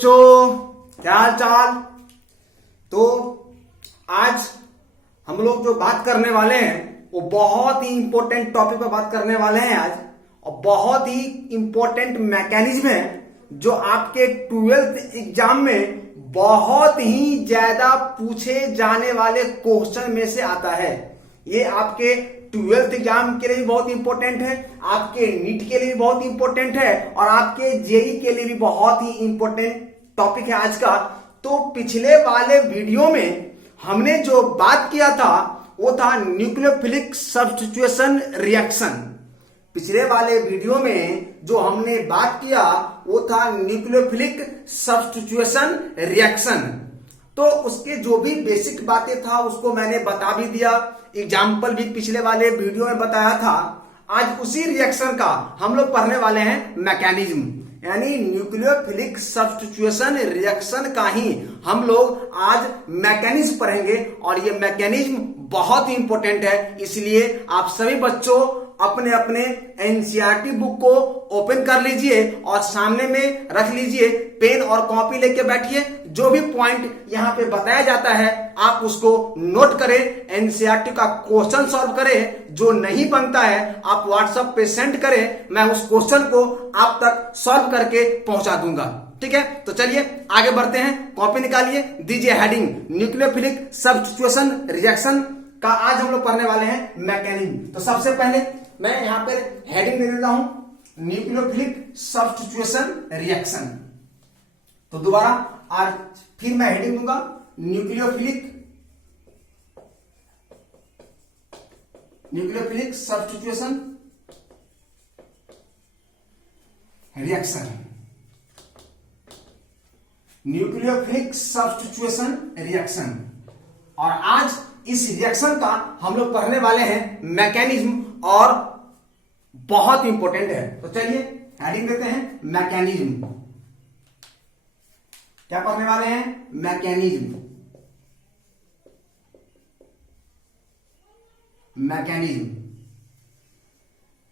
बच्चों, क्या हाल चाल। तो आज हम लोग जो बात करने वाले हैं वो बहुत ही इंपॉर्टेंट टॉपिक पर बात करने वाले हैं आज, और बहुत ही इंपॉर्टेंट मैकेनिज्म है जो आपके 12th एग्जाम में बहुत ही ज्यादा पूछे जाने वाले क्वेश्चन में से आता है। ये आपके 12th एग्जाम के लिए भी बहुत इंपॉर्टेंट है, आपके नीट के लिए भी बहुत इंपॉर्टेंट है, और आपके जेई के लिए भी बहुत ही इंपॉर्टेंट टॉपिक है आज का। तो पिछले वाले वीडियो में हमने जो बात किया था वो था न्यूक्लियोफिलिक सब्स्टिट्यूशन रिएक्शन। पिछले वाले वीडियो में जो हमने बात किया वो था न्यूक्लियोफिलिक सब्स्टिट्यूशन रिएक्शन। तो उसके जो भी बेसिक बातें था उसको मैंने बता भी दिया, एग्जाम्पल भी पिछले वाले वीडियो में बताया था। आज उसी रिएक्शन का हम लोग पढ़ने वाले हैं मैकेनिज्म, यानी न्यूक्लियोफिलिक सब्स्टिट्यूशन रिएक्शन का ही हम लोग आज मैकेनिज्म पढ़ेंगे। और ये मैकेनिज्म बहुत ही इंपॉर्टेंट है, इसलिए आप सभी बच्चों अपने अपने एनसीईआरटी बुक को ओपन कर लीजिए और सामने में रख लीजिए, पेन और कॉपी लेके बैठिए। जो भी पॉइंट यहाँ पे बताया जाता है आप उसको नोट करें, एनसीईआरटी का क्वेश्चन सॉल्व करें। जो नहीं बनता है आप व्हाट्सएप पे सेंड करें, मैं उस क्वेश्चन को आप तक सॉल्व करके पहुंचा दूंगा। ठीक है, तो चलिए आगे बढ़ते हैं। कॉपी निकालिए, दीजिए हेडिंग न्यूक्लियोफिलिक सब्स्टिट्यूशन रिएक्शन का आज हम लोग पढ़ने वाले हैं मैकेनिज्म। तो सबसे पहले मैं यहाँ पे हेडिंग दे देता हूं न्यूक्लियोफिलिक सब्स्टिट्यूशन रिएक्शन। तो दोबारा आज फिर मैं हेडिंग दूंगा nucleophilic substitution reaction. Nucleophilic substitution reaction. और आज इस रिएक्शन का हम लोग पढ़ने वाले हैं मैकेनिज्म, और बहुत इंपॉर्टेंट है। तो चलिए हेडिंग देते हैं मैकेनिज्म। क्या पढ़ने वाले हैं? मैकेनिज्म। मैकेनिज्म।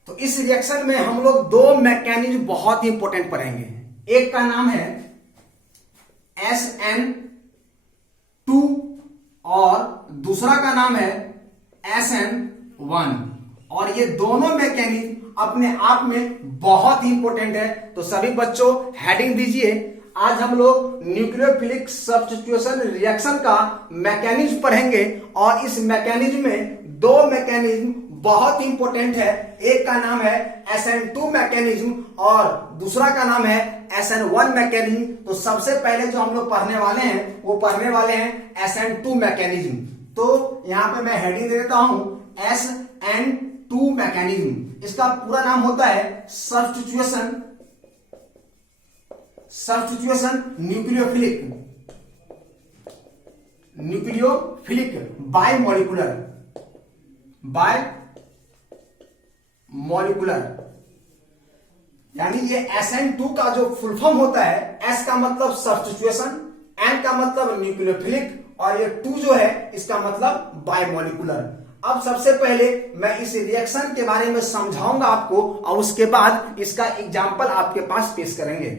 तो इस रिएक्शन में हम लोग दो मैकेनिज्म बहुत ही इंपॉर्टेंट पढ़ेंगे। एक का नाम है SN2 और दूसरा का नाम है SN1। और ये दोनों मैकेनिज्म अपने आप में बहुत ही इंपॉर्टेंट है। तो सभी बच्चों हेडिंग दीजिए। आज हम लोग न्यूक्लियोफिलिक सब्स्टिट्यूशन रिएक्शन का मैकेनिज्म पढ़ेंगे, और इस मैकेनिज्म में दो मैकेनिज्म बहुत ही इंपॉर्टेंट है। एक का नाम है SN2 मैकेनिज्म और दूसरा का नाम है SN1 मैकेनिज्म। तो सबसे पहले जो हम लोग पढ़ने वाले हैं वो पढ़ने वाले हैं SN2 मैकेनिज्म। तो यहां पे मैं हेडिंग दे देता हूं SN2 मैकेनिज्म। इसका पूरा नाम होता है सब्स्टिट्यूशन न्यूक्लियोफिलिक बायमोलिकुलर। यानी ये SN2 का जो फुल फॉर्म होता है, S का मतलब सब्स्टिट्यूशन, N का मतलब न्यूक्लियोफिलिक, और ये 2 जो है इसका मतलब बायमोलिकुलर। अब सबसे पहले मैं इस रिएक्शन के बारे में समझाऊंगा आपको, और उसके बाद इसका एग्जाम्पल आपके पास पेश करेंगे।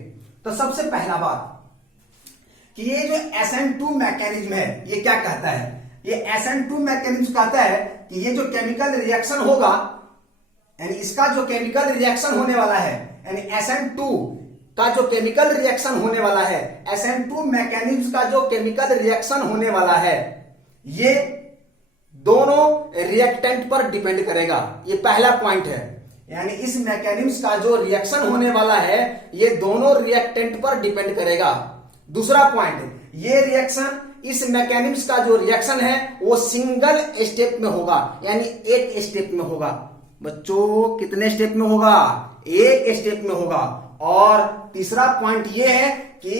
तो सबसे पहला बात कि ये जो SN2 मैकेनिज्म है ये क्या कहता है? ये SN2 मैकेनिज्म कहता है कि ये जो केमिकल रिएक्शन होगा, यानी इसका जो केमिकल रिएक्शन होने वाला है, यानी SN2 का जो केमिकल रिएक्शन होने वाला है, SN2 मैकेनिज्म का जो केमिकल रिएक्शन होने वाला है, ये दोनों रिएक्टेंट पर डिपेंड करेगा। ये पहला पॉइंट है, यानी इस मैकेनिज्म का जो रिएक्शन होने वाला है ये दोनों रिएक्टेंट पर डिपेंड करेगा। दूसरा पॉइंट, ये रिएक्शन, इस मैकेनिज्म का जो रिएक्शन है वो सिंगल स्टेप में होगा, यानी एक स्टेप में होगा। बच्चों कितने स्टेप में होगा? एक स्टेप में होगा। और तीसरा पॉइंट ये है कि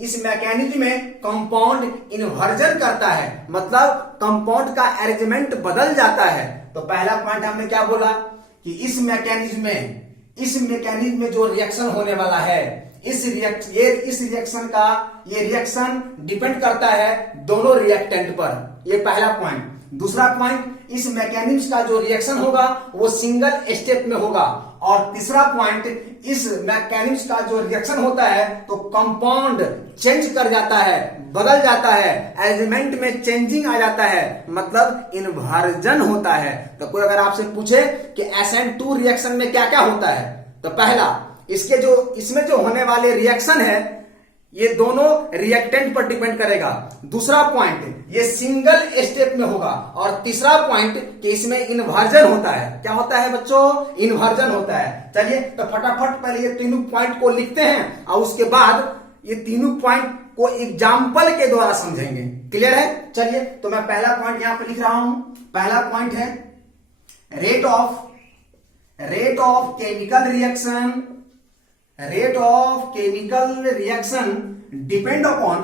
इस मैकेनिज्म में कंपाउंड इन्वर्जन करता है, मतलब कंपाउंड का अरेंजमेंट बदल जाता है। तो पहला पॉइंट हमने क्या बोला कि इस मैकेनिज्म में जो रिएक्शन होने वाला है, इस रिएक्शन का ये रिएक्शन डिपेंड करता है दोनों रिएक्टेंट पर। ये पहला पॉइंट। दूसरा पॉइंट, इस मैकेनिज्म का जो रिएक्शन होगा वो सिंगल स्टेप में होगा। और तीसरा पॉइंट, इस मैकेनिज्म का जो रिएक्शन होता है तो कंपाउंड चेंज कर जाता है, बदल जाता है, एलिमेंट में चेंजिंग आ जाता है, मतलब इन्वर्जन होता है। तो कोई अगर आपसे पूछे कि SN2 रिएक्शन में क्या क्या होता है, तो पहला, इसमें जो होने वाले रिएक्शन है ये दोनों रिएक्टेंट पर डिपेंड करेगा। दूसरा पॉइंट, ये सिंगल स्टेप में होगा। और तीसरा पॉइंट कि इसमें इन्वर्जन होता है। क्या होता है बच्चों? इन्वर्जन होता है। चलिए तो फटाफट पहले ये तीनों पॉइंट को लिखते हैं और उसके बाद ये तीनों पॉइंट को एग्जाम्पल के द्वारा समझेंगे। क्लियर है? चलिए तो मैं पहला पॉइंट यहां पर लिख रहा हूं। पहला पॉइंट है rate of chemical reaction. Rate of chemical reaction depend on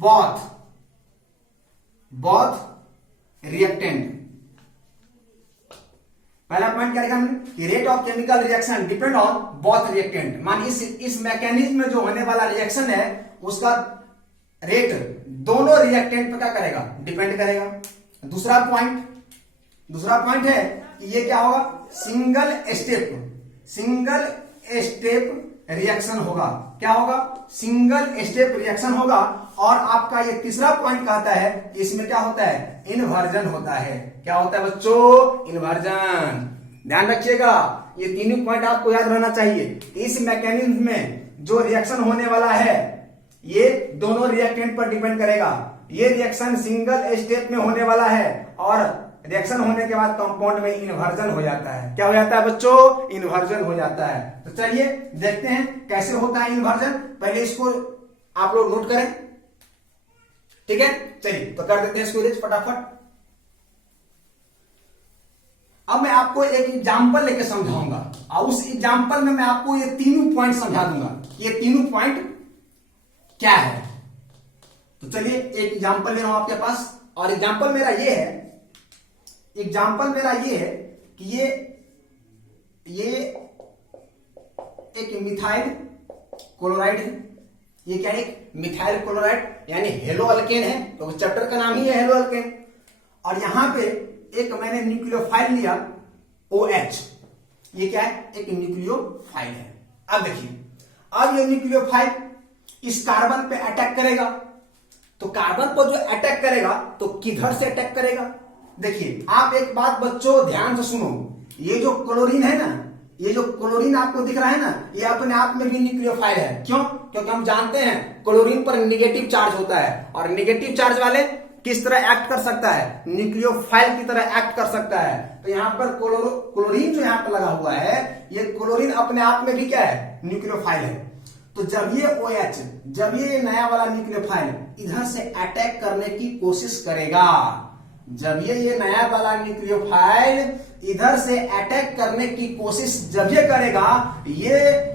both reactant। पहला पॉइंट क्या लिखा हमने कि rate of chemical reaction depend on both reactant. मान इस मैकेनिज्म में जो होने वाला रिएक्शन है उसका रेट दोनों रिएक्टेंट पर क्या करेगा? डिपेंड करेगा। दूसरा पॉइंट है कि ये क्या होगा? सिंगल स्टेप रिएक्शन होगा। क्या होगा? सिंगल स्टेप रिएक्शन होगा। और आपका ये तीसरा पॉइंट कहता है कि इसमें क्या होता है? इन्वर्जन होता है। क्या होता है बच्चों? इन्वर्जन। ध्यान रखिएगा, ये तीनों पॉइंट आपको याद रहना चाहिए। इस मैकेनिज्म में जो रिएक्शन होने वाला है ये दोनों रिएक्टेंट पर डिपेंड करेगा। ये रिएक्शन सिंगल स्टेप में होने वाला है और रिएक्शन होने के बाद कंपाउंड में इन्वर्जन हो जाता है। क्या हो जाता है बच्चों? इन्वर्जन हो जाता है। तो चलिए देखते हैं कैसे होता है इन्वर्जन। पहले इसको आप लोग नोट करें, ठीक है? चलिए तो कर देते हैं इसको फटाफट। अब मैं आपको एक एग्जांपल लेके समझाऊंगा और उस एग्जांपल में मैं आपको ये तीनों पॉइंट समझा दूंगा। ये तीनों पॉइंट क्या है? तो चलिए एक एग्जांपल ले रहा हूं आपके पास। और एग्जांपल मेरा ये है कि ये एक मिथाइल क्लोराइड है। ये क्या है? एक मिथाइल क्लोराइड यानी हेलो अल्केन है। तो चैप्टर का नाम ही है हेलो अल्केन। और यहां पे एक मैंने न्यूक्लियोफाइल लिया OH। ये क्या है? एक न्यूक्लियोफाइल है। अब देखिए, अब ये न्यूक्लियोफाइल इस कार्बन पे अटैक करेगा। तो कार्बन पर जो अटैक करेगा तो किधर से अटैक करेगा? देखिए आप एक बात बच्चों ध्यान से सुनो। ये जो क्लोरीन है ना, ये जो क्लोरीन आपको दिख रहा है ना, ये अपने आप में भी न्यूक्लियोफाइल है। क्यों? क्योंकि हम जानते हैं क्लोरीन पर निगेटिव चार्ज होता है और निगेटिव चार्ज वाले किस तरह एक्ट कर सकता है? न्यूक्लियोफाइल की तरह एक्ट कर सकता है। तो यहां पर क्लोरीन जो यहां पर लगा हुआ है, ये क्लोरीन अपने आप में भी क्या है? न्यूक्लियोफाइल है। तो जब ये OH, जब ये नया वाला न्यूक्लियोफाइल इधर से अटैक करने की कोशिश करेगा, जब ये नया वाला न्यूक्लियोफाइल इधर से अटैक करने की कोशिश जब ये करेगा, ये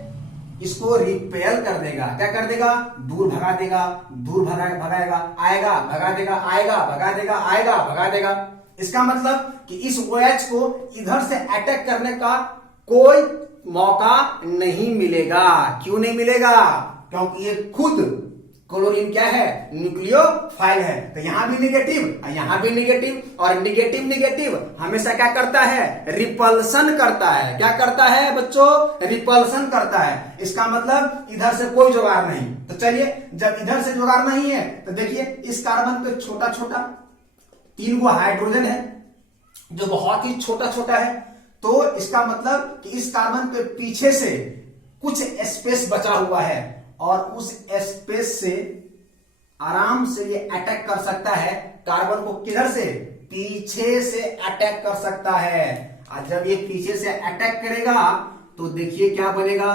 इसको रिपेल कर देगा। क्या कर देगा? दूर भगा देगा, भगाएगा, आएगा, भगा देगा, आएगा, भगा देगा, आएगा, भगा देगा। इसका मतलब कि इस OH को इधर से अटैक करने का कोई मौका नहीं मिलेगा। क्यों नहीं मिलेगा? क्योंकि ये खुद क्लोरीन क्या है? न्यूक्लियोफाइल है। तो यहां भी निगेटिव, यहां भी निगेटिव, और निगेटिव हमेशा क्या करता है? रिपल्सन करता है। क्या करता है बच्चों? रिपल्सन करता है। इसका मतलब इधर से कोई जुगाड़ नहीं। तो चलिए, जब इधर से जुगाड़ नहीं है तो देखिए इस कार्बन पे छोटा छोटा 3 हाइड्रोजन है जो बहुत ही छोटा छोटा है। तो इसका मतलब कि इस कार्बन पे पीछे से कुछ स्पेस बचा हुआ है और उस स्पेस से आराम से ये अटैक कर सकता है कार्बन को। किधर से? पीछे से अटैक कर सकता है। और जब ये पीछे से अटैक करेगा तो देखिए क्या बनेगा।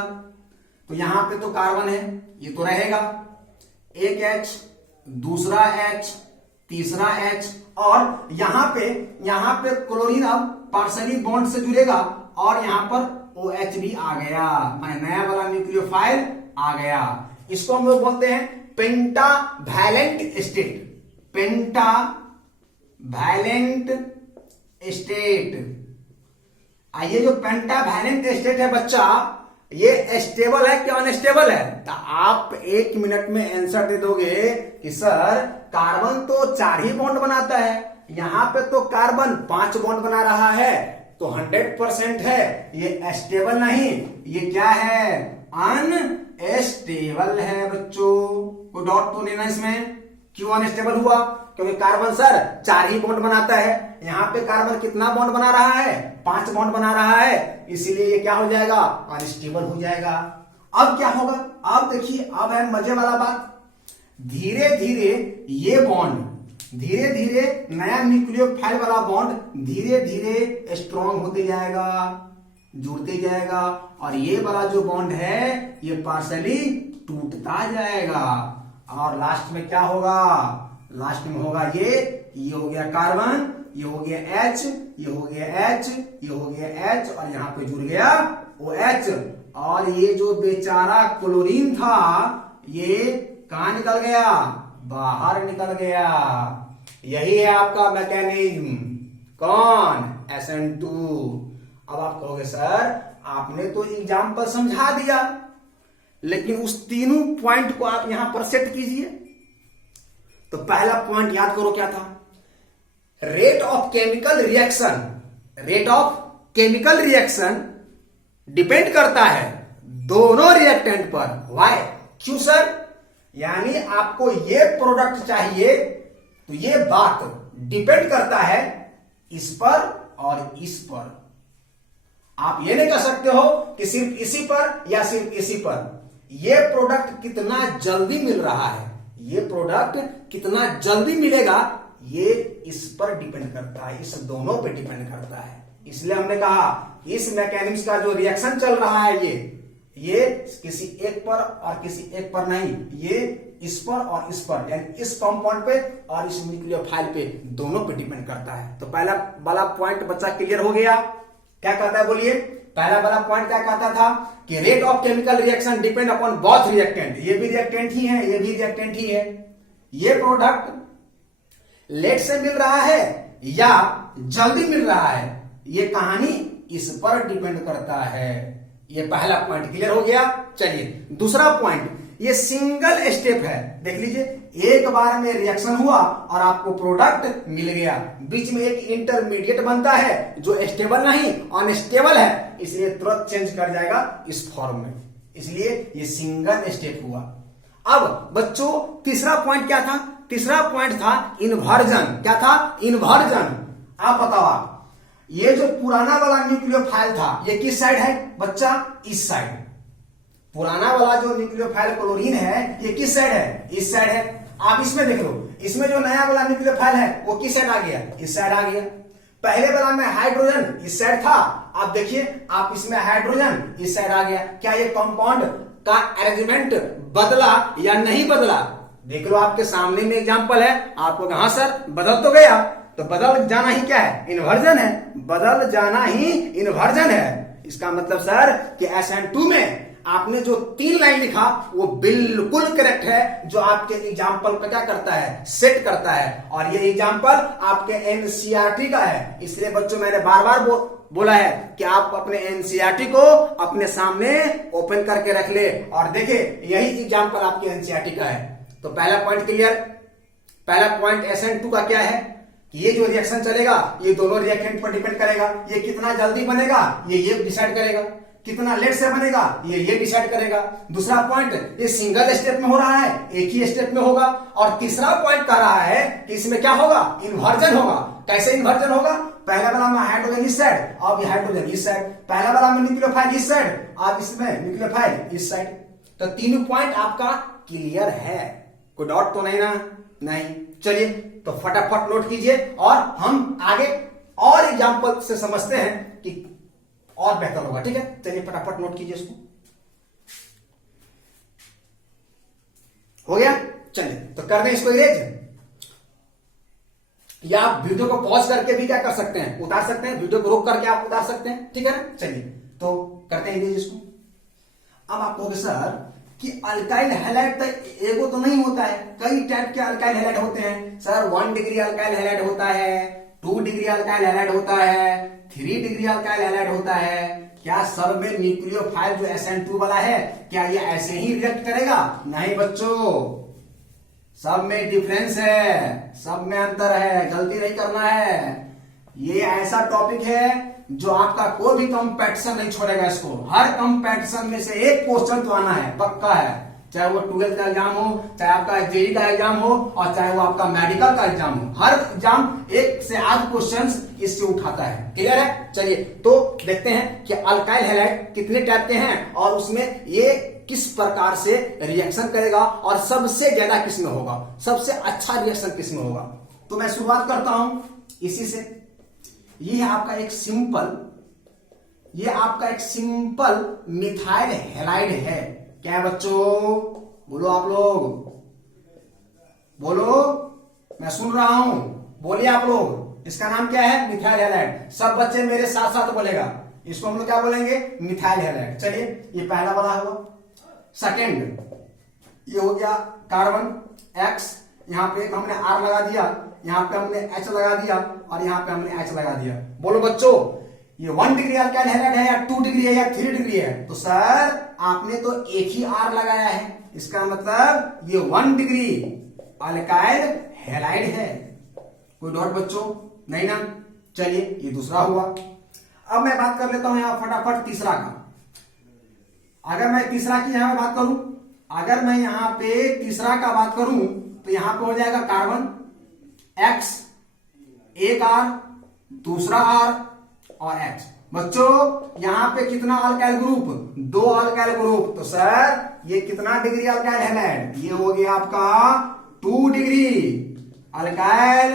तो यहां पे तो कार्बन है, ये तो रहेगा। एक H, दूसरा H, तीसरा H, और यहां पे क्लोरीन अब पार्शली बॉन्ड से जुड़ेगा और यहां पर OH भी आ गया, माने नया वाला न्यूक्लियोफाइल आ गया। इसको हम लोग बोलते हैं पेंटावैलेंट स्टेट। Pentavalent state. ये जो पेंटावैलेंट स्टेट है बच्चा, ये स्टेबल है कि अनस्टेबल है? तो आप 1 मिनट में आंसर दे दोगे कि सर कार्बन तो 4 ही बॉन्ड बनाता है, यहां पे तो कार्बन 5 बॉन्ड बना रहा है, तो 100% है ये स्टेबल नहीं, ये क्या है? अनस्टेबल है बच्चों। कोई डाउट तो नहीं ना इसमें? क्यों अनस्टेबल हुआ? क्योंकि कार्बन सर 4 ही बॉन्ड बनाता है, यहां पे कार्बन कितना बॉन्ड बना रहा है? 5 बॉन्ड बना रहा है, इसीलिए ये क्या हो जाएगा? अनस्टेबल हो जाएगा। अब क्या होगा? अब देखिए, अब है मजे वाला बात। धीरे धीरे ये बॉन्ड, धीरे धीरे नया न्यूक्लियोफाइल वाला बॉन्ड धीरे धीरे स्ट्रॉन्ग होते जाएगा, जुड़ते जाएगा, और ये वाला जो बॉन्ड है ये पार्शली टूटता जाएगा, और लास्ट में क्या होगा? लास्ट में होगा ये हो गया कार्बन, ये हो गया H, ये हो गया H, ये हो गया H, और यहां पे जुड़ गया OH, और ये जो बेचारा क्लोरीन था ये कहां निकल गया? बाहर निकल गया। यही है आपका मैकेनिज्म। कौन? SN2। अब आप कहोगे सर आपने तो एग्जाम्पल समझा दिया, लेकिन उस तीनों पॉइंट को आप यहां पर सेट कीजिए। तो पहला पॉइंट याद करो क्या था? Rate of chemical reaction. Rate of chemical reaction depend करता है दोनों रिएक्टेंट पर। वाई? क्यों सर? यानी आपको ये प्रोडक्ट चाहिए तो ये बात डिपेंड करता है इस पर और इस पर। आप ये नहीं कह सकते हो कि सिर्फ इसी पर या सिर्फ इसी पर। ये प्रोडक्ट कितना जल्दी मिल रहा है, ये प्रोडक्ट कितना जल्दी मिलेगा, ये इस पर डिपेंड करता है, इस दोनों पे डिपेंड करता है। इसलिए हमने कहा इस मैकेनिज्म का जो रिएक्शन चल रहा है ये किसी एक पर और किसी एक पर नहीं, ये इस पर और इस पर, यानी इस कंपाउंड पे और इस न्यूक्लियोफाइल पे, दोनों पे डिपेंड करता है। तो पहला वाला पॉइंट बच्चा क्लियर हो गया? क्या कहता है बोलिए? पहला वाला पॉइंट क्या कहता था कि rate of chemical reaction depend upon both reactant. ये भी रिएक्टेंट ही है, ये भी रिएक्टेंट ही है। ये प्रोडक्ट लेट से मिल रहा है या जल्दी मिल रहा है, ये कहानी इस पर डिपेंड करता है। ये पहला पॉइंट क्लियर हो गया। चलिए दूसरा पॉइंट, ये सिंगल स्टेप है। देख लीजिए, एक बार में रिएक्शन हुआ और आपको प्रोडक्ट मिल गया, बीच में एक इंटरमीडिएट बनता है जो स्टेबल नहीं अनस्टेबल है, इसलिए तुरंत चेंज कर जाएगा इस फॉर्म में, इसलिए ये सिंगल स्टेप हुआ। अब बच्चों तीसरा पॉइंट क्या था? तीसरा पॉइंट था इन्वर्जन। क्या था? इन्वर्जन। आप बताओ, आप ये जो पुराना वाला न्यूक्लियोफाइल था ये किस साइड है बच्चा? इस साइड। पुराना वाला जो न्यूक्लियोफाइल क्लोरीन है ये किस साइड है? इस साइड है। आप इसमें देख लो, इसमें जो नया वाला न्यूक्लियोफाइल है वो किस साइड आ गया? इस साइड आ गया। पहले वाला में हाइड्रोजन इस साइड था, आप देखिए आप इसमें हाइड्रोजन इस साइड आ गया। क्या ये कंपाउंड का अरेंजमेंट बदला या नहीं बदला? देख लो, आपके सामने में एग्जांपल है। आपको कहा सर बदल तो गया, तो बदल जाना ही क्या है? इन्वर्जन है। बदल जाना ही इन्वर्जन है। इसका मतलब सर कि SN2 में आपने जो 3 लाइन लिखा वो बिल्कुल करेक्ट है, जो आपके एग्जाम्पल का क्या करता है? सेट करता है। और ये एग्जाम्पल आपके एनसीईआरटी का है, इसलिए बच्चों मैंने बार बार बोला है कि आप अपने एनसीईआरटी को अपने सामने ओपन करके रख ले और देखे, यही एग्जाम्पल आपके एनसीईआरटी का है। तो पहला पॉइंट क्लियर। पहला पॉइंट SN2 का क्या है कि ये जो रिएक्शन चलेगा ये दोनों रिएक्टेंट पर डिपेंड करेगा। ये कितना जल्दी बनेगा ये डिसाइड करेगा, कितना लेट से बनेगा ये डिसाइड करेगा। दूसरा पॉइंट, ये सिंगल स्टेप में हो रहा है, एक ही स्टेप में होगा। और तीसरा पॉइंट कह रहा है कि इसमें क्या होगा? इन्वर्जन होगा। कैसे इन्वर्जन होगा? पहला वाला में हाइड्रोजन इस साइड, अब ये हाइड्रोजन इस साइड। पहला वाला में न्यूक्लियोफाइल इस साइड, अब इसमें न्यूक्लियोफाइल इस साइड। तो तीनों पॉइंट आपका क्लियर है, कोई डाउट तो नहीं ना? नहीं। चलिए तो फटाफट नोट कीजिए और हम आगे और एग्जांपल से समझते हैं कि और बेहतर होगा। ठीक है, चलिए फटाफट नोट कीजिए इसको। हो गया? चलिए तो कर दें इसको इरेज, या आप वीडियो को पॉज करके भी क्या कर सकते हैं? उतार सकते हैं। वीडियो को रोक करके आप उतार सकते हैं। ठीक है ना? चलिए तो करते हैं इरेज इसको। अब आप कहोगे सर कि अल्काइल हैलाइड तो एगो तो नहीं होता है, कई टाइप के अल्काइल हैलाइड होते हैं। सर 1 डिग्री अल्काइल हैलाइड होता है, 2 डिग्री अल्काइल हैलाइड होता है, 3 डिग्री अल्काइल हैलाइड होता है, क्या सब में न्यूक्लियोफाइल जो SN2 वाला है क्या ये ऐसे ही रिएक्ट करेगा? नहीं बच्चों, सब में डिफरेंस है, सब में अंतर है, गलती नहीं करना है। ये ऐसा टॉपिक है जो आपका कोई भी कंपटीशन नहीं छोड़ेगा इसको। हर कंपटीशन में से एक क्वेश्चन तो आना है, पक्का है, चाहे वो 12th का एग्जाम हो, चाहे आपका जेईई का एग्जाम हो, और चाहे वो आपका मेडिकल का एग्जाम हो। हर एग्जाम एक से 8 क्वेश्चंस इससे उठाता है। क्लियर है? चलिए तो देखते हैं कि अल्काइल हैलाइड कितने टाइप के हैं और उसमें ये किस प्रकार से रिएक्शन करेगा और सबसे ज्यादा किस में होगा, सबसे अच्छा रिएक्शन किस में होगा। तो मैं शुरुआत करता हूं इसी से। ये आपका एक सिंपल मिथाइल हैलाइड है। क्या है बच्चों? बोलो आप लोग, बोलो, मैं सुन रहा हूं, बोलिए आप लोग। इसका नाम क्या है? Methyl halide. सब बच्चे मेरे साथ साथ बोलेगा। इसको हम लोग क्या बोलेंगे? Methyl halide. चलिए, ये पहला वाला हुआ। सेकेंड, ये हो गया कार्बन X, यहां पे हमने R लगा दिया, यहां पे हमने H लगा दिया और यहां पे हमने H लगा दिया। बोलो बच्चों, ये 1 डिग्री अल्काइल हैलाइड है या 2 डिग्री है या 3 डिग्री है? तो सर आपने तो एक ही R लगाया है, इसका मतलब ये 1 डिग्री अल्काइल हैलाइड है। कोई डाउट बच्चों? नहीं ना? चलिए, ये दूसरा हुआ। अब मैं बात कर लेता हूं यहां फटाफट तीसरा का। अगर मैं तीसरा की यहां पे बात करूं, अगर मैं यहां पे तीसरा का बात करूं तो यहां पे हो जाएगा कार्बन X, एक R, दूसरा R और H। बच्चों यहां पे कितना अल्काइल ग्रुप? 2 alkyl group. तो सर ये कितना डिग्री अल्काइल हैलाइड? ये हो गया आपका 2 डिग्री अल्काइल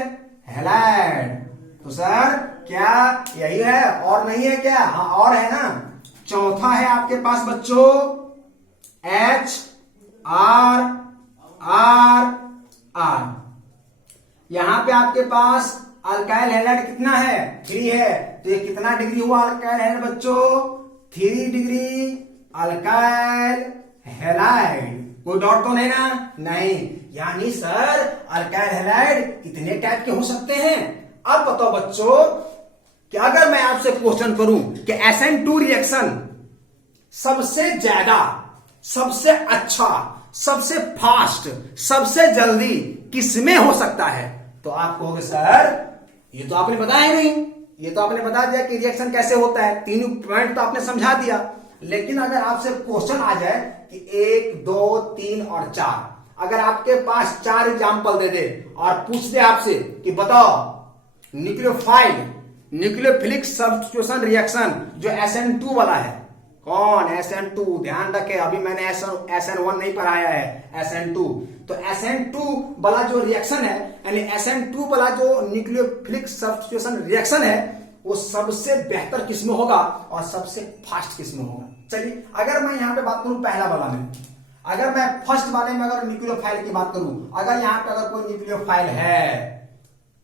हैलाइड। तो सर क्या यही है और नहीं है क्या? हाँ और है ना। चौथा है आपके पास बच्चों H R R R। यहां पे आपके पास अल्काइल हैलाइड कितना है? 3 है। तो ये कितना डिग्री हुआ अल्काइल हैलाइड बच्चों? 3 डिग्री अल्काइल हैलाइड। कोई डाउट तो नहीं ना? नहीं। यानी सर अल्काइल हैलाइड कितने टाइप के हो सकते हैं? अब बताओ बच्चों कि अगर मैं आपसे क्वेश्चन करूं कि SN2 रिएक्शन सबसे ज्यादा, सबसे अच्छा, सबसे फास्ट, सबसे जल्दी किसमें हो सकता है, तो आप कहोगे सर ये तो आपने बताया नहीं, ये तो आपने बता दिया कि रिएक्शन कैसे होता है, 3 पॉइंट तो आपने समझा दिया। लेकिन अगर आपसे क्वेश्चन आ जाए कि 1 2 3 और 4, अगर आपके पास 4 एग्जाम्पल दे दे और पूछ दे आपसे कि बताओ न्यूक्लियोफिलिक सब्स्टिट्यूशन रिएक्शन जो SN2 वाला है, कौन? SN2। ध्यान रखे, अभी मैंने SN1 नहीं पढ़ाया है, SN2। तो SN2 वाला जो रिएक्शन है, यानी SN2 वाला जो न्यूक्लियोफिलिक सब्स्टिट्यूशन रिएक्शन है, वो सबसे बेहतर किस्म होगा और सबसे फास्ट किस्म होगा। चलिए, अगर मैं यहां पे बात करूं पहला वाला में, अगर मैं फर्स्ट वाले में अगर न्यूक्लियोफाइल की बात करूं, अगर यहां पे अगर कोई न्यूक्लियोफाइल है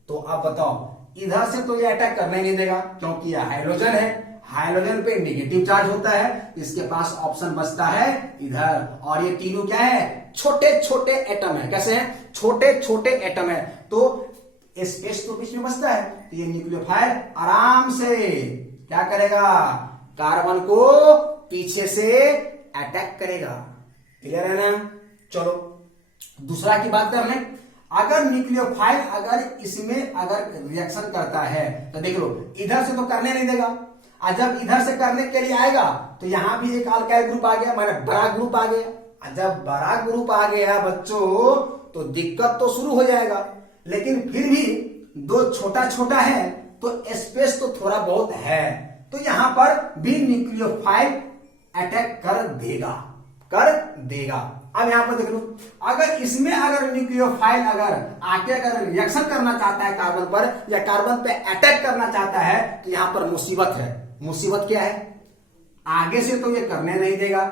तो आप बताओ, इधर से तो ये अटैक करने नहीं देगा क्योंकि ये हाइड्रोजन है, हाइड्रोजन पे नेगेटिव चार्ज होता है, इसके पास ऑप्शन बचता है इधर। और ये तीनों क्या है? छोटे छोटे एटम है। कैसे हैं? छोटे छोटे एटम है, तो स्पेस तो बीच में बचता है। तो ये न्यूक्लियोफाइल आराम से क्या करेगा? कार्बन को पीछे से अटैक करेगा। क्लियर है ना? चलो दूसरा की बात कर लें। अगर न्यूक्लियोफाइल अगर इसमें अगर रिएक्शन करता है तो देख लो, इधर से तो करने नहीं देगा, और जब इधर से करने के लिए आएगा तो यहां भी एक अल्काइल ग्रुप आ गया, माने बड़ा ग्रुप आ गया। और जब बड़ा ग्रुप आ गया बच्चों तो दिक्कत तो शुरू हो जाएगा, लेकिन फिर भी 2 छोटा छोटा है तो स्पेस तो थोड़ा बहुत है, तो यहां पर भी न्यूक्लियोफाइल अटैक कर देगा। अब यहां पर देख लो, अगर इसमें अगर न्यूक्लियोफाइल अगर आके अगर रिएक्शन करना चाहता है कार्बन पर या कार्बन पे अटैक करना चाहता है तो यहां पर मुसीबत है। मुसीबत क्या है? आगे से तो ये करने नहीं देगा।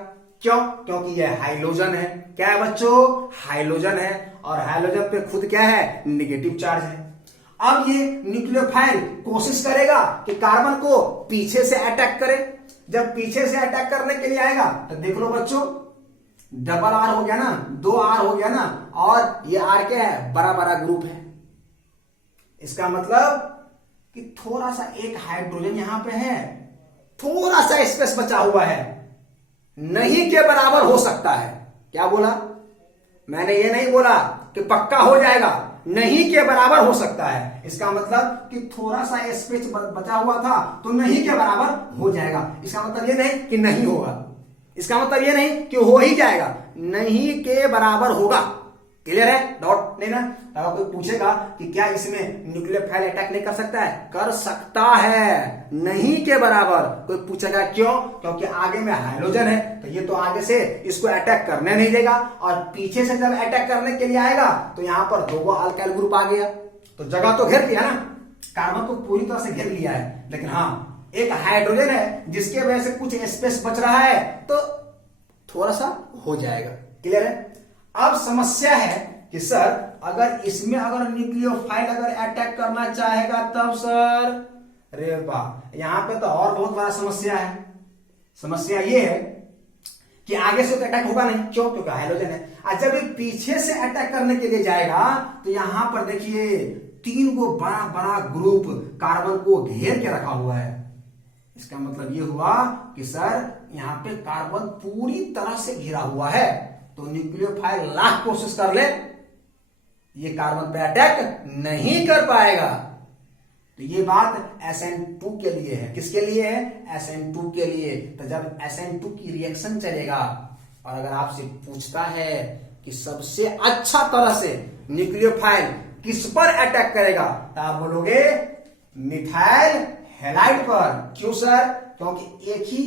क्यों? क्योंकि ये हाइड्रोजन है। क्या है बच्चों? हाइड्रोजन है, और हाइड्रोजन पे खुद क्या है? नेगेटिव चार्ज है। अब ये न्यूक्लियोफाइल कोशिश करेगा कि कार्बन को पीछे से अटैक करे। जब पीछे से अटैक करने के लिए आएगा तो देख लो बच्चों, डबल R हो गया ना, 2 R हो गया ना, और ये R क्या है? बड़ा बड़ा ग्रुप है। इसका मतलब कि थोड़ा सा एक हाइड्रोजन यहां पे है थोड़ा सा स्पेस बचा हुआ है, नहीं के बराबर हो सकता है। क्या बोला मैंने? ये नहीं बोला कि पक्का हो जाएगा, नहीं के बराबर हो सकता है। इसका मतलब कि थोड़ा सा स्पेस बचा हुआ था तो नहीं के बराबर हो जाएगा। इसका मतलब ये नहीं कि नहीं होगा, इसका मतलब ये नहीं कि हो ही जाएगा, नहीं के बराबर होगा। क्लियर है? डाउट नहीं ना? अगर कोई पूछेगा कि क्या इसमें न्यूक्लियोफाइल अटैक नहीं कर सकता है, कर सकता है, नहीं के बराबर। कोई पूछेगा क्यों? क्योंकि आगे में हाइड्रोजन है, तो ये तो आगे से इसको अटैक करने नहीं देगा, और पीछे से जब अटैक करने के लिए आएगा तो यहां पर दो अल्काइल ग्रुप आ गया, तो जगह तो घेर लिया ना, कार्बन को पूरी तरह से घेर लिया है। लेकिन हाँ, एक हाइड्रोजन है जिसके वजह से कुछ स्पेस बच रहा है, तो थोड़ा सा हो जाएगा। क्लियर है? अब समस्या है कि सर अगर इसमें अगर न्यूक्लियोफाइल अगर अटैक करना चाहेगा तब सर, अरे वाह, यहां पे तो और बहुत बड़ा समस्या है। समस्या ये है कि आगे से तो अटैक होगा नहीं, क्यों? क्योंकि हाइड्रोजन है। और जब ये पीछे से अटैक करने के लिए जाएगा तो यहां पर देखिए 3 गो बड़ा बड़ा ग्रुप कार्बन को घेर के रखा हुआ है। इसका मतलब ये हुआ कि सर यहां पे कार्बन पूरी तरह से घिरा हुआ है, तो न्यूक्लियोफाइल लाख कोशिश कर ले, ये कार्बन पे अटैक नहीं कर पाएगा। तो ये बात SN2 के लिए है। किसके लिए है? SN2 के लिए। तो जब SN2 की रिएक्शन चलेगा और अगर आपसे पूछता है कि सबसे अच्छा तरह से न्यूक्लियोफाइल किस पर अटैक करेगा, तो आप बोलोगे मिथाइल हैलाइड पर। क्यों सर? क्योंकि एक ही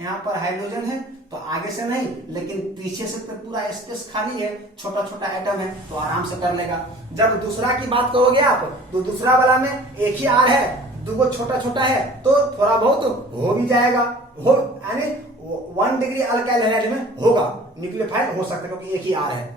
यहां पर हाइड्रोजन है, तो आगे से नहीं लेकिन पीछे से तो पूरा स्पेस खाली है, छोटा छोटा एटम है, तो आराम से कर लेगा। जब दूसरा की बात करोगे आप, तो दूसरा वाला में एक ही आर है, दो छोटा छोटा है, तो थोड़ा बहुत हो भी जाएगा, हो यानी 1 डिग्री अल्काइल हैलाइड में होगा, न्यूक्लियोफाइल हो सकता है क्योंकि एक ही आर है।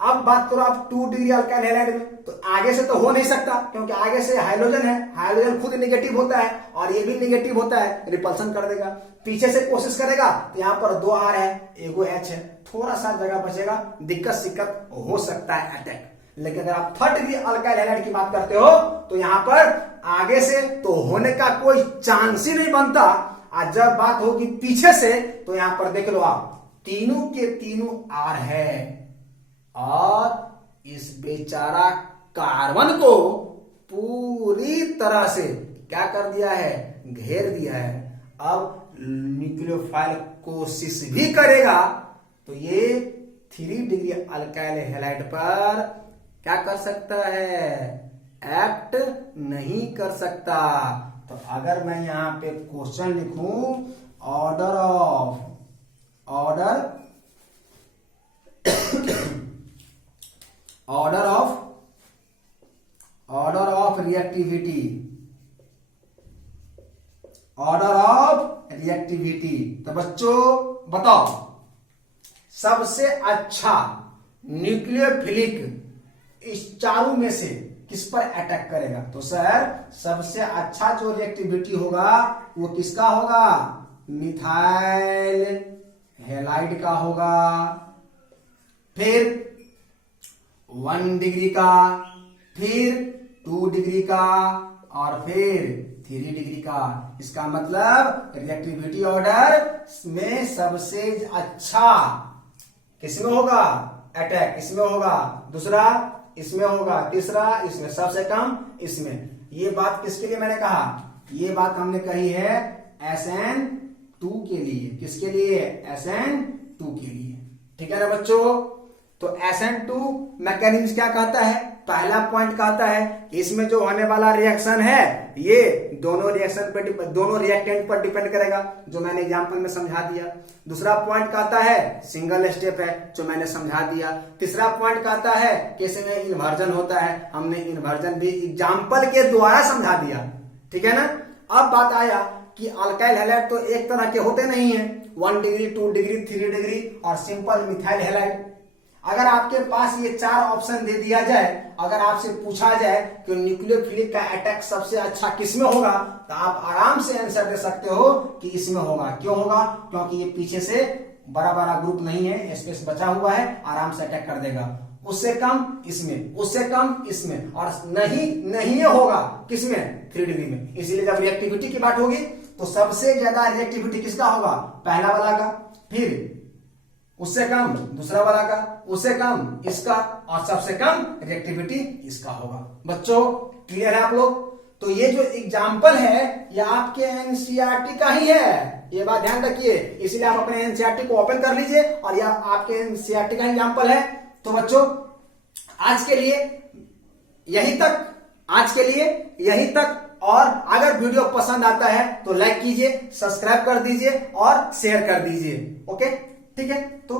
अब बात करो आप 2 डिग्री अल्काइल हैलाइड में, तो आगे से तो हो नहीं सकता क्योंकि आगे से हाइड्रोजन है, हाइड्रोजन खुद निगेटिव होता है और ये भी निगेटिव होता है, रिपल्सन कर देगा। पीछे से कोशिश करेगा तो यहाँ पर 2 आर है, एगो H है, थोड़ा सा जगह बचेगा, दिक्कत हो सकता है अटैक। लेकिन अगर आप 3rd डिग्री अल्काइल हैलाइड की बात करते हो तो यहाँ पर आगे से तो होने का कोई चांस ही नहीं बनता, और जब बात होगी पीछे से तो यहाँ पर देख लो आप, तीनों के तीनों आर है और इस बेचारा कार्बन को पूरी तरह से क्या कर दिया है? घेर दिया है। अब न्यूक्लियोफाइल कोशिश भी करेगा तो ये 3 डिग्री अल्काइल हैलाइड पर क्या कर सकता है? एक्ट नहीं कर सकता। तो अगर मैं यहां पे क्वेश्चन लिखूं, ऑर्डर ऑफ रिएक्टिविटी, तो बच्चों बताओ सबसे अच्छा न्यूक्लियोफिलिक इस चारों में से किस पर अटैक करेगा? तो सर सबसे अच्छा जो रिएक्टिविटी होगा वो किसका होगा? मिथाइल हैलाइड का होगा, फिर 1 डिग्री का, फिर 2 डिग्री का, और फिर 3 डिग्री का। इसका मतलब रिएक्टिविटी ऑर्डर में सबसे अच्छा किसमें होगा? अटैक इसमें होगा, दूसरा इसमें होगा, तीसरा इसमें, सबसे कम इसमें। ये बात किसके लिए मैंने कहा? ये बात हमने कही है SN2 के लिए। किसके लिए? SN2 के लिए। ठीक है ना बच्चों? तो SN2 मैकेनिज्म क्या कहता है? पहला पॉइंट कहता है कि इसमें जो होने वाला रिएक्शन है ये दोनों रिएक्टेंट पर डिपेंड करेगा, जो मैंने एग्जांपल में समझा दिया। दूसरा पॉइंट कहता है सिंगल स्टेप है, जो मैंने समझा दिया। तीसरा पॉइंट कहता है कि इसमें इन्वर्जन होता है, हमने इन्वर्जन भी एग्जांपल के द्वारा समझा दिया। ठीक है ना? अब बात आया कि अल्काइल हैलाइड तो एक तरह के होते नहीं है, 1 डिग्री, 2 डिग्री, 3 डिग्री और सिंपल मिथाइल हैलाइड। अगर आपके पास ये 4 ऑप्शन दे दिया जाए, अगर आपसे पूछा जाए कि न्यूक्लियोफिलिक का अटैक सबसे अच्छा किसमें होगा, तो आप आराम से आंसर दे सकते हो कि इसमें होगा। क्यों होगा? क्योंकि ये पीछे से बड़ा बड़ा ग्रुप नहीं है, स्पेस बचा हुआ है, आराम से अटैक कर देगा। उससे कम इसमें, उससे कम इसमें, और नहीं होगा किसमें? 3 डिग्री में। इसीलिए जब रिएक्टिविटी की बात होगी तो सबसे ज्यादा रिएक्टिविटी किसका होगा? पहला वाला का, फिर उससे कम दूसरा वाला का, उससे कम इसका, और सबसे कम रिएक्टिविटी इसका होगा। बच्चों क्लियर है आप लोग? तो ये जो एग्जाम्पल है ये आपके एनसीईआरटी का ही है, ये बात ध्यान रखिए, इसलिए आप अपने एनसीईआरटी को ओपन कर लीजिए और यह आपके एनसीईआरटी का एग्जाम्पल है। तो बच्चों आज के लिए यही तक, आज के लिए यही तक। और अगर वीडियो पसंद आता है तो लाइक कीजिए, सब्सक्राइब कर दीजिए और शेयर कर दीजिए। ओके ठीक है, तो